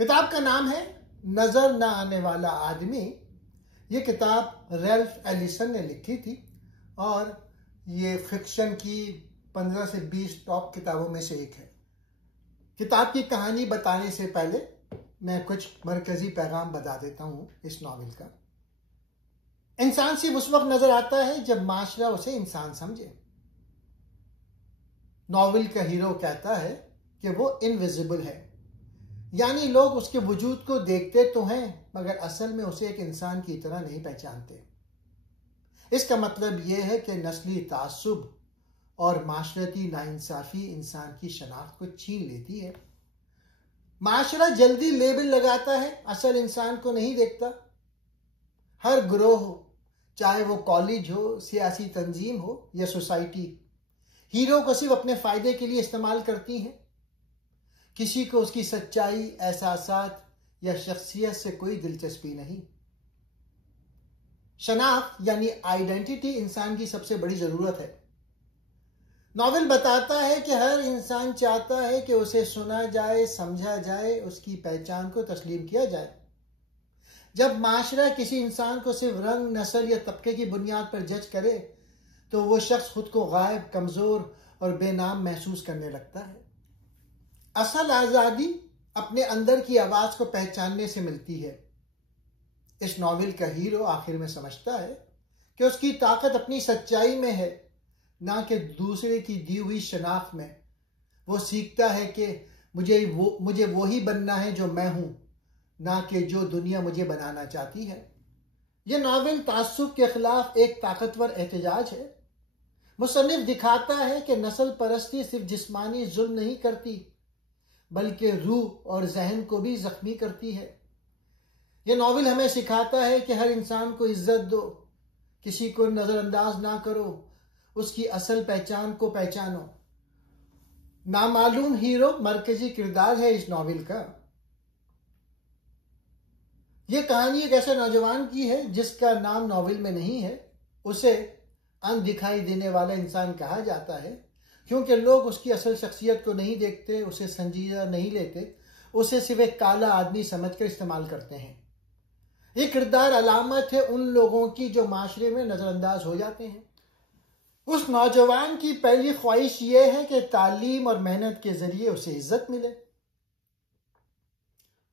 किताब का नाम है नजर न आने वाला आदमी। ये किताब रैल्फ एलिसन ने लिखी थी और ये फिक्शन की 15 से 20 टॉप किताबों में से एक है। किताब की कहानी बताने से पहले मैं कुछ मरकजी पैगाम बता देता हूं इस नॉवेल का। इंसान सिर्फ उस वक्त नजर आता है जब माशरा उसे इंसान समझे। नॉवेल का हीरो कहता है कि वो इनविजिबल है, यानी लोग उसके वजूद को देखते तो हैं मगर असल में उसे एक इंसान की तरह नहीं पहचानते। इसका मतलब यह है कि नस्ली तासुब और माशरती नाइंसाफी इंसान की शनाख्त को छीन लेती है। माशरा जल्दी लेबल लगाता है, असल इंसान को नहीं देखता। हर ग्रोह, चाहे वो कॉलेज हो, सियासी तंजीम हो या सोसाइटी, हीरो को सिर्फ अपने फायदे के लिए इस्तेमाल करती हैं। किसी को उसकी सच्चाई, एहसासात या शख्सियत से कोई दिलचस्पी नहीं। शनाख्त यानी आइडेंटिटी इंसान की सबसे बड़ी जरूरत है। नॉवेल बताता है कि हर इंसान चाहता है कि उसे सुना जाए, समझा जाए, उसकी पहचान को तस्लीम किया जाए। जब माशरा किसी इंसान को सिर्फ रंग, नस्ल या तबके की बुनियाद पर जज करे तो वो शख्स खुद को गायब, कमजोर और बेनाम महसूस करने लगता है। असल आजादी अपने अंदर की आवाज को पहचानने से मिलती है। इस नॉवेल का हीरो आखिर में समझता है कि उसकी ताकत अपनी सच्चाई में है, ना कि दूसरे की दी हुई शनाख्त में। वो सीखता है कि मुझे वो ही बनना है जो मैं हूं, ना कि जो दुनिया मुझे बनाना चाहती है। यह नॉवेल तासुब के खिलाफ एक ताकतवर एहतजाज है। मुसन्निफ दिखाता है कि नस्ल परस्ती सिर्फ जिस्मानी जुल्म नहीं करती बल्कि रूह और जहन को भी जख्मी करती है। यह नॉवेल हमें सिखाता है कि हर इंसान को इज्जत दो, किसी को नजरअंदाज ना करो, उसकी असल पहचान को पहचानो। नामालूम हीरो मरकजी किरदार है इस नॉवेल का। यह कहानी एक ऐसे नौजवान की है जिसका नाम नॉवेल में नहीं है। उसे अनदिखाई देने वाला इंसान कहा जाता है क्योंकि लोग उसकी असल शख्सियत को नहीं देखते, उसे संजीदा नहीं लेते, उसे सिर्फ एक काला आदमी समझकर इस्तेमाल करते हैं। ये किरदार अलामत है उन लोगों की जो माशरे में नजरअंदाज हो जाते हैं। उस नौजवान की पहली ख्वाहिश ये है कि तालीम और मेहनत के जरिए उसे इज्जत मिले।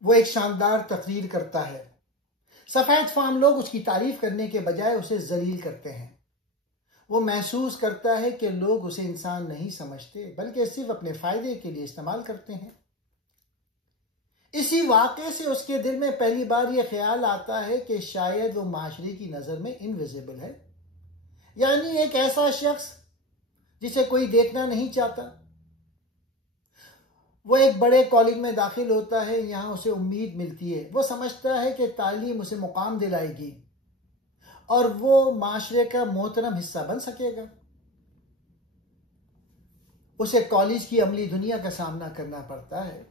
वो एक शानदार तकरीर करता है। सफेद फाम लोग उसकी तारीफ करने के बजाय उसे जलील करते हैं। वो महसूस करता है कि लोग उसे इंसान नहीं समझते बल्कि सिर्फ अपने फायदे के लिए इस्तेमाल करते हैं। इसी वाक़े से उसके दिल में पहली बार यह ख्याल आता है कि शायद वो माशरे की नजर में इनविजिबल है, यानी एक ऐसा शख्स जिसे कोई देखना नहीं चाहता। वो एक बड़े कॉलेज में दाखिल होता है। यहां उसे उम्मीद मिलती है। वो समझता है कि तालीम उसे मुकाम दिलाएगी और वो माशरे का मोहतरम हिस्सा बन सकेगा। उसे कॉलेज की अमली दुनिया का सामना करना पड़ता है।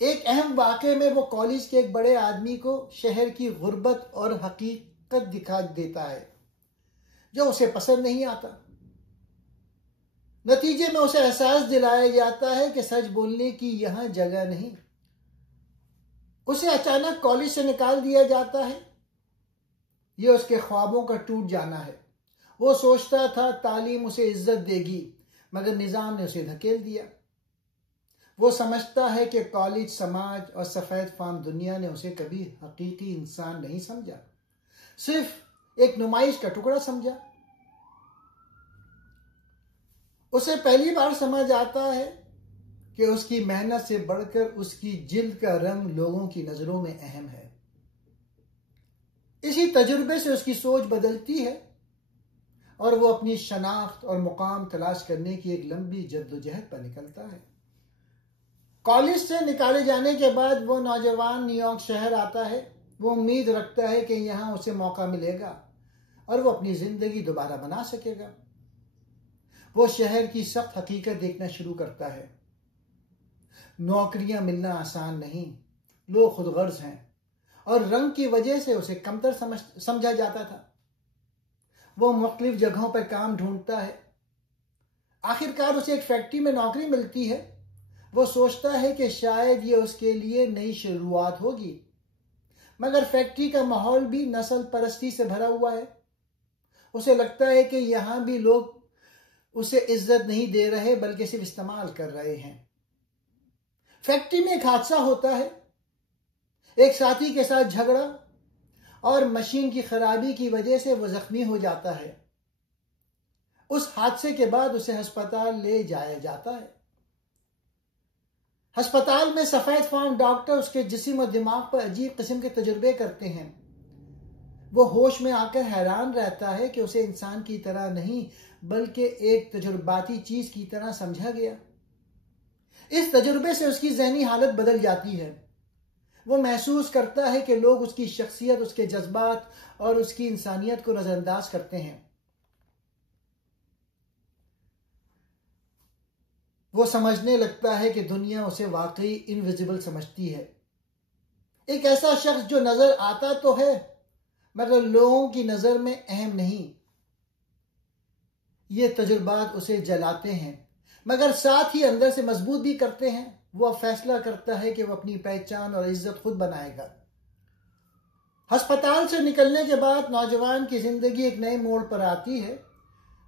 एक अहम वाक़े में वो कॉलेज के एक बड़े आदमी को शहर की गुर्बत और हकीकत दिखा देता है जो उसे पसंद नहीं आता। नतीजे में उसे एहसास दिलाया जाता है कि सच बोलने की यहां जगह नहीं। उसे अचानक कॉलेज से निकाल दिया जाता है। यह उसके ख्वाबों का टूट जाना है। वो सोचता था तालीम उसे इज्जत देगी मगर निजाम ने उसे धकेल दिया। वो समझता है कि कॉलेज, समाज और सफेद फाम दुनिया ने उसे कभी हकीकी इंसान नहीं समझा, सिर्फ एक नुमाइश का टुकड़ा समझा। उसे पहली बार समझ आता है कि उसकी मेहनत से बढ़कर उसकी जिल्द का रंग लोगों की नजरों में अहम है। इसी तजुर्बे से उसकी सोच बदलती है और वो अपनी शनाख्त और मुकाम तलाश करने की एक लंबी जद्दोजहद पर निकलता है। कॉलेज से निकाले जाने के बाद वो नौजवान न्यूयॉर्क शहर आता है। वो उम्मीद रखता है कि यहाँ उसे मौका मिलेगा और वो अपनी जिंदगी दोबारा बना सकेगा। वो शहर की सख्त हकीकत देखना शुरू करता है। नौकरियां मिलना आसान नहीं, लोग खुदगर्ज हैं और रंग की वजह से उसे कमतर समझा जाता था। वो मुख्तलिफ जगहों पर काम ढूंढता है। आखिरकार उसे एक फैक्ट्री में नौकरी मिलती है वो सोचता है कि शायद ये उसके लिए नई शुरुआत होगी, मगर फैक्ट्री का माहौल भी नस्ल परस्ती से भरा हुआ है। उसे लगता है कि यहाँ भी लोग उसे इज्जत नहीं दे रहे बल्कि सिर्फ इस्तेमाल कर रहे हैं। फैक्ट्री में एक हादसा होता है, एक साथी के साथ झगड़ा और मशीन की खराबी की वजह से वो जख्मी हो जाता है। उस हादसे के बाद उसे अस्पताल ले जाया जाता है। अस्पताल में सफेद फार्म डॉक्टर उसके जिस्म और दिमाग पर अजीब किस्म के तजुर्बे करते हैं। वो होश में आकर हैरान रहता है कि उसे इंसान की तरह नहीं बल्कि एक तजुर्बाती चीज की तरह समझा गया। इस तजुर्बे से उसकी ज़हनी हालत बदल जाती है। वो महसूस करता है कि लोग उसकी शख्सियत, उसके जज्बात और उसकी इंसानियत को नजरअंदाज करते हैं। वो समझने लगता है कि दुनिया उसे वाकई इनविजिबल समझती है। एक ऐसा शख्स जो नजर आता तो है मगर लोगों की नजर में अहम नहीं। ये तजुर्बात उसे जलाते हैं मगर साथ ही अंदर से मजबूत भी करते हैं। वो अब फैसला करता है कि वो अपनी पहचान और इज्जत खुद बनाएगा। अस्पताल से निकलने के बाद नौजवान की जिंदगी एक नए मोड़ पर आती है।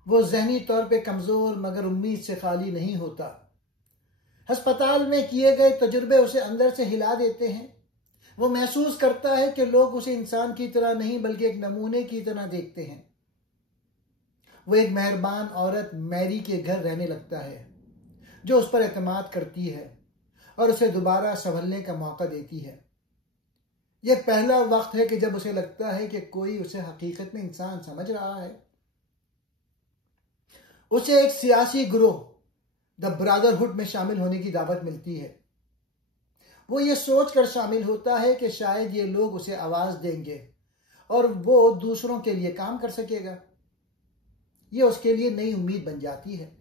वो ज़हनी तौर पे कमजोर मगर उम्मीद से खाली नहीं होता। अस्पताल में किए गए तजुर्बे उसे अंदर से हिला देते हैं। वो महसूस करता है कि लोग उसे इंसान की तरह नहीं बल्कि एक नमूने की तरह देखते हैं। वो एक मेहरबान औरत मैरी के घर रहने लगता है जो उस पर एतमाद करती है और उसे दोबारा संभलने का मौका देती है। यह पहला वक्त है कि जब उसे लगता है कि कोई उसे हकीकत में इंसान समझ रहा है। उसे एक सियासी गिरोह द ब्रदरहुड में शामिल होने की दावत मिलती है। वो ये सोचकर शामिल होता है कि शायद ये लोग उसे आवाज देंगे और वो दूसरों के लिए काम कर सकेगा। ये उसके लिए नई उम्मीद बन जाती है।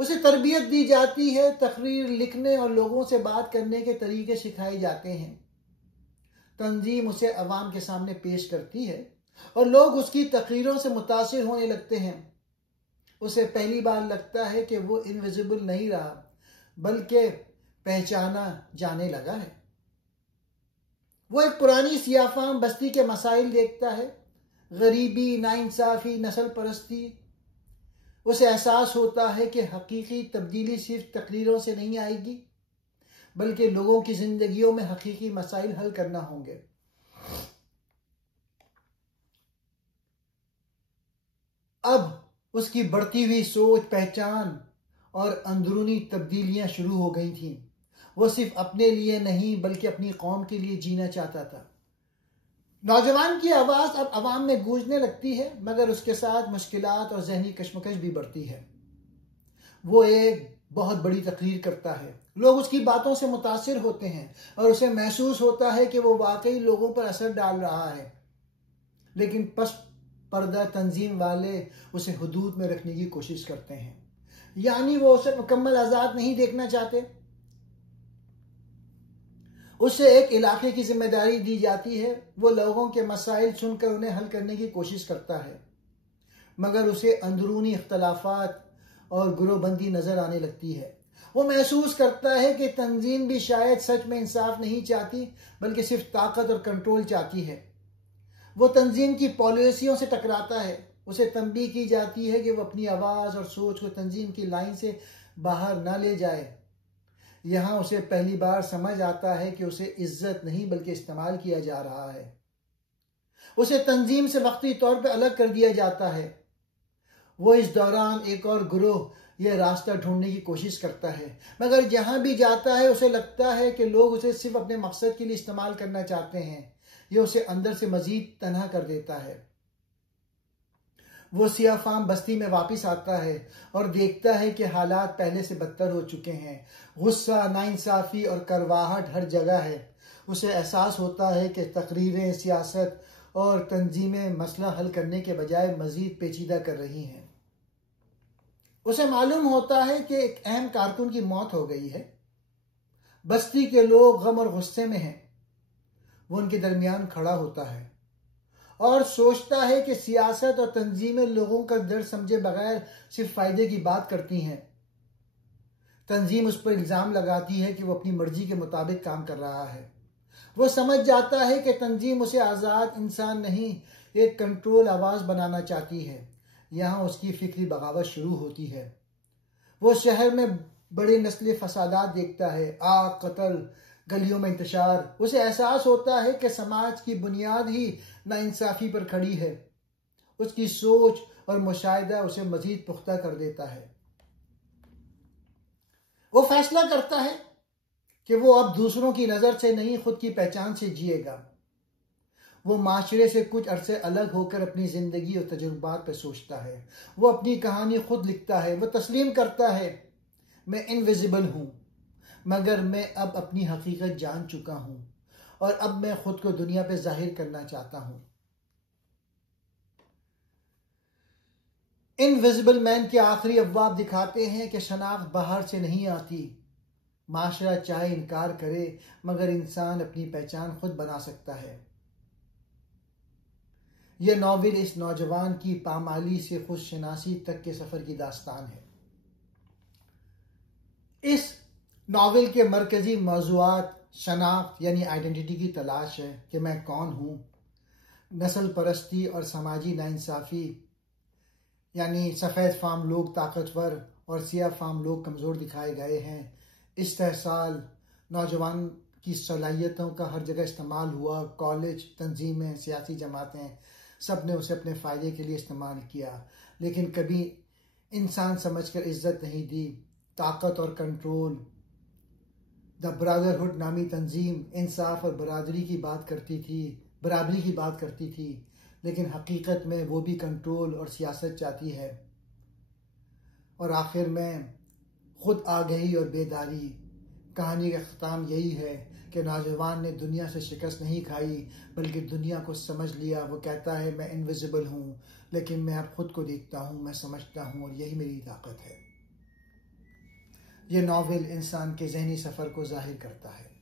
उसे तरबियत दी जाती है, तकरीर लिखने और लोगों से बात करने के तरीके सिखाए जाते हैं। तंजीम उसे अवाम के सामने पेश करती है और लोग उसकी तकरीरों से मुतासिर होने लगते हैं। उसे पहली बार लगता है कि वो इनविजिबल नहीं रहा बल्कि पहचाना जाने लगा है। वो एक पुरानी सियाफाम बस्ती के मसाइल देखता है, गरीबी, नाइंसाफी, नस्ल परस्ती। उसे एहसास होता है कि हकीकी तब्दीली सिर्फ तकरीरों से नहीं आएगी बल्कि लोगों की जिंदगियों में हकीकी मसाइल हल करना होंगे। अब उसकी बढ़ती हुई सोच, पहचान और अंदरूनी तब्दीलियां शुरू हो गई थीं। वो सिर्फ अपने लिए नहीं बल्कि अपनी कौम के लिए जीना चाहता था। नौजवान की आवाज अब अवाम में गूंजने लगती है मगर उसके साथ मुश्किलात और जहनी कश्मकश भी बढ़ती है। वो एक बहुत बड़ी तकरीर करता है, लोग उसकी बातों से मुतासिर होते हैं और उसे महसूस होता है कि वो वाकई लोगों पर असर डाल रहा है। लेकिन पस पर्दा तंजीम वाले उसे हुदूद में रखने की कोशिश करते हैं, यानी वो उसे मुकम्मल आजाद नहीं देखना चाहते। उसे एक इलाके की जिम्मेदारी दी जाती है। वो लोगों के मसाइल सुनकर उन्हें हल करने की कोशिश करता है मगर उसे अंदरूनी इख्तलाफात और गिरोहबंदी नजर आने लगती है। वो महसूस करता है कि तंजीम भी शायद सच में इंसाफ नहीं चाहती बल्कि सिर्फ ताकत और कंट्रोल चाहती है। वो तंजीम की पॉलिसियों से टकराता है। उसे तंबीह की जाती है कि वो अपनी आवाज और सोच को तंजीम की लाइन से बाहर ना ले जाए। यहाँ उसे पहली बार समझ आता है कि उसे इज्जत नहीं बल्कि इस्तेमाल किया जा रहा है। उसे तंजीम से वक्ती तौर पर अलग कर दिया जाता है। वो इस दौरान एक और गिरोह यह रास्ता ढूंढने की कोशिश करता है मगर जहां भी जाता है उसे लगता है कि लोग उसे सिर्फ अपने मकसद के लिए इस्तेमाल करना चाहते हैं। यह उसे अंदर से मजीद तन्हा कर देता है। वो सियाफाम बस्ती में वापस आता है और देखता है कि हालात पहले से बदतर हो चुके हैं। गुस्सा, नाइंसाफी और करवाहट हर जगह है। उसे एहसास होता है कि तकरीरें, सियासत और तंजीमें मसला हल करने के बजाय मजीद पेचीदा कर रही हैं। उसे मालूम होता है कि एक अहम कारकुन की मौत हो गई है। बस्ती के लोग गम और गुस्से में हैं। वो उनके दरमियान खड़ा होता है और सोचता है कि सियासत और तंजीमें लोगों का दर्द समझे बगैर सिर्फ फायदे की बात करती हैं। तंजीम उस पर इल्ज़ाम लगाती है कि वो अपनी मर्जी के मुताबिक काम कर रहा है। वो समझ जाता है कि तंजीम उसे आज़ाद इंसान नहीं, एक कंट्रोल आवाज़ बनाना चाहती है। यहाँ उसकी फिक्री बगावत शुरू होती है। वो शहर में बड़े नस्ली फसादात देखता है, आग, कत्ल, गलियों में इंतशार। उसे एहसास होता है कि समाज की बुनियाद ही नाइंसाफ़ी पर खड़ी है। उसकी सोच और मुशाहिदा उसे मजीद पुख्ता कर देता है। वो फैसला करता है कि वो अब दूसरों की नज़र से नहीं, खुद की पहचान से जिएगा। वो माशरे से कुछ अरसे अलग होकर अपनी ज़िंदगी और तजुर्बात पर सोचता है। वो अपनी कहानी खुद लिखता है। वो तस्लीम करता है, मैं इनविजिबल हूँ, मगर मैं अब अपनी हकीकत जान चुका हूँ और अब मैं खुद को दुनिया पे जाहिर करना चाहता हूँ। इनविजिबल मैन के आखिरी अब्वाब दिखाते हैं कि शनाख्त बाहर से नहीं आती। माशरा चाहे इनकार करे, मगर इंसान अपनी पहचान खुद बना सकता है। यह नॉवेल इस नौजवान की पामाली से खुदशनासी तक के सफ़र की दास्तान है। इस नॉवेल के मरकजी मौज़ूआत शनाख्त यानी आइडेंटिटी की तलाश है कि मैं कौन हूँ, नस्ल परस्ती और समाजी नाइंसाफ़ी यानी सफ़ेद फार्म लोग ताकतवर और सियाह फार्म लोग कमज़ोर दिखाए गए हैं। इस्तेहसाल, नौजवान की सलाहियतों का हर जगह इस्तेमाल हुआ। कॉलेज, तंजीमें, सियासी जमातें, सब ने उसे अपने फ़ायदे के लिए इस्तेमाल किया, लेकिन कभी इंसान समझकर इज्जत नहीं दी। ताकत और कंट्रोल। द ब्रदरहुड नामी तंजीम इंसाफ और बराबरी की बात करती थी, लेकिन हकीकत में वो भी कंट्रोल और सियासत चाहती है। और आखिर में खुद आगही और बेदारी। कहानी का ख़त्म यही है कि नौजवान ने दुनिया से शिकस्त नहीं खाई, बल्कि दुनिया को समझ लिया। वो कहता है, मैं इनविजिबल हूँ, लेकिन मैं अब खुद को देखता हूँ, मैं समझता हूँ, और यही मेरी ताकत है। ये नॉवेल इंसान के ज़हनी सफ़र को ज़ाहिर करता है।